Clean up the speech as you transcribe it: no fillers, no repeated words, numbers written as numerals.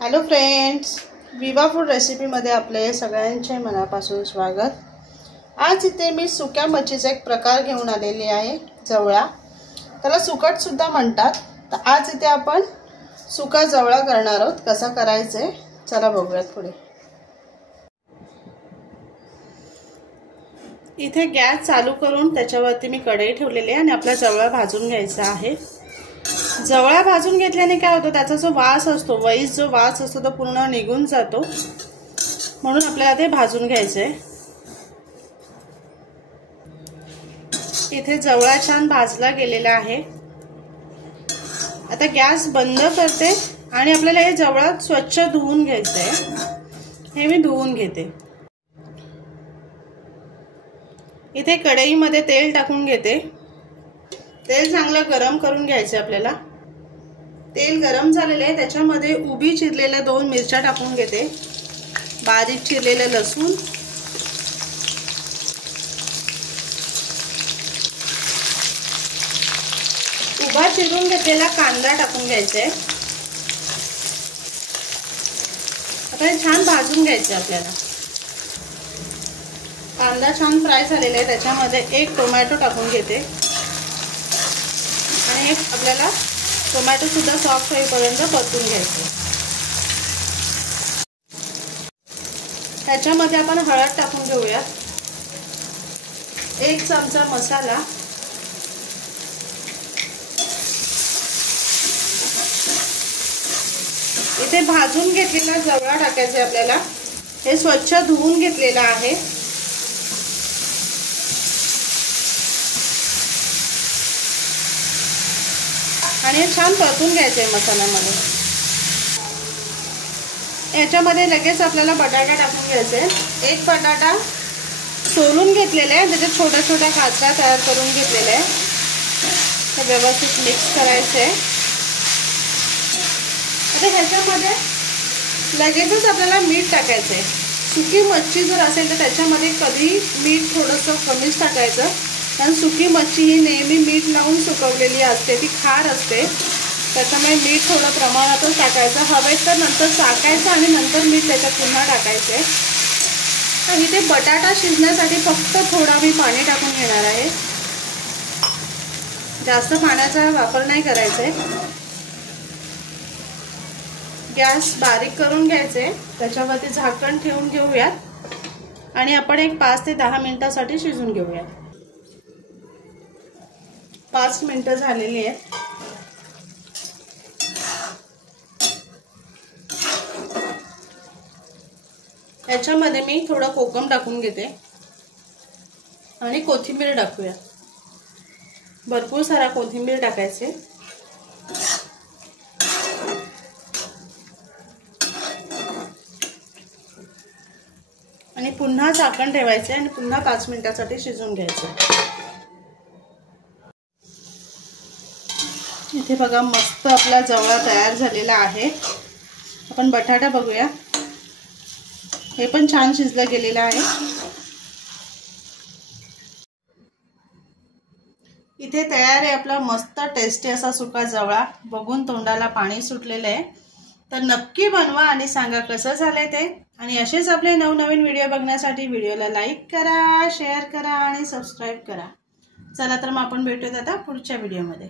Hello friends, विवा food रेसिपीमध्ये आपले सगळ्यांचे मनापासून स्वागत। आज इथे मी सुक्या मच्छीचा एक प्रकार घेऊन आलेली आहे, जवळा। त्याला सुकट सुद्धा म्हणतात। तर आज इथे आपण सुका जवळा करणार आहोत। कसा करायचा चला बघूयात पुढे। इथे गॅस चालू करून त्याच्यावरती मी कढई ठेवलेली आहे आणि आपला जवळा भाजून घ्यायचा आहे। जवळा भाजून घेतल्याने काय होतं, त्याचा जो वास असतो, वईस जो वास असतो तो पूर्ण निघून जातो, म्हणून आपल्याला ते भाजून घ्यायचे। इथे जवळा छान भाजला गेलेला आहे। आता गॅस बंद करते आणि आपल्याला हे जवळा स्वच्छ धुवून घ्यायचंय। हे मी धुवून घेते। इथे कढईमध्ये तेल टाकून घेते। तेल चांगलं गरम करून घ्यायचे आपल्याला। तेल गरम झालेले आहे, त्याच्यामध्ये उभी चिरलेल्या 2 मिरच्या टाकून घेते, बारीक चिरलेले लसूण, उभा चिरून घेतलेला कांदा टाकून घ्यायचा आहे। आता हे छान भाजून घ्यायचे आपल्याला। कांदा छान फ्राय झालेला आहे, त्याच्यामध्ये 1 टोमॅटो टाकून घेते आणि आपल्याला टोमॅटो सुद्धा सॉफ्ट होईपर्यंत परतून घ्यायचे। त्याच्यामध्ये आपण हळद टाकून घेऊया, 1 चमचा मसाला, इथे भाजून घेतलेला जवळा टाकायचा आपल्याला। हे स्वच्छ धुवून घेतलेला आहे। आणि छान परतून घ्यायचे मसाल्यामध्ये। याच्यामध्ये लगेच आपल्याला बटाटा टाकून घ्यायचे। 1 बटाटा सोलून घेतलेला आहे, त्याच्यात छोट्या छोट्या काचऱ्या तयार करून घेतलेल्या आहे। हे व्यवस्थित मिक्स करायचे। आता ह्याच्यामध्ये लगेचच आपल्याला मीठ टाकायचे। सुकी मच्छी जर असेल तर त्याच्यामध्ये कधी मीठ थोडंसं कमीच टाकायचं, कारण सुकी मच्छी ही नेहमी मीठ लावून सुकवलेली असते, ती खार असते, त्याच्यामुळे मीठ थोडं प्रमाणातच टाकायचं। हवे तर नंतर टाकायचं आणि नंतर मीठ त्याच्यात पुन्हा टाकायचे। तर इथे बटाटा शिजण्यासाठी फक्त थोडा मी पाणी टाकून घेणार आहे, जास्त पाण्याचा वापर नाही करायचा आहे। गॅस बारीक करून घ्यायचे, त्याच्यावरती झाकण ठेवून घेऊयात आणि आपण एक 5 ते 10 मिनिटांसाठी शिजून घेऊयात। 5 मिनिटं झालेली आहेत। याच्यामध्ये मी थोडा कोकम टाकून घेते आणि कोथिंबीर टाकूया। भरपूर सारा कोथिंबीर टाकायचे आणि पुन्हा झाकण ठेवायचे आणि पुन्हा 5 मिनिटांसाठी शिजून घ्यायचे। इथे बघा मस्त आपला जवळा तयार झालेला आहे। आपण बटाटा बघूया, हे पण छान शिजलं गेलेलं आहे। इथे तयार आहे आपला मस्त टेस्टी असा सुका जवळा। बघून तोंडाला पाणी सुटलेलं आहे। तर नक्की बनवा आणि सांगा कसं झालंय ते। आणि असेच आपले नवनवीन व्हिडिओ बघण्यासाठी व्हिडिओला लाईक करा, शेअर करा आणि सबस्क्राईब करा। चला तर मग आपण भेटूयात आता पुढच्या व्हिडिओमध्ये।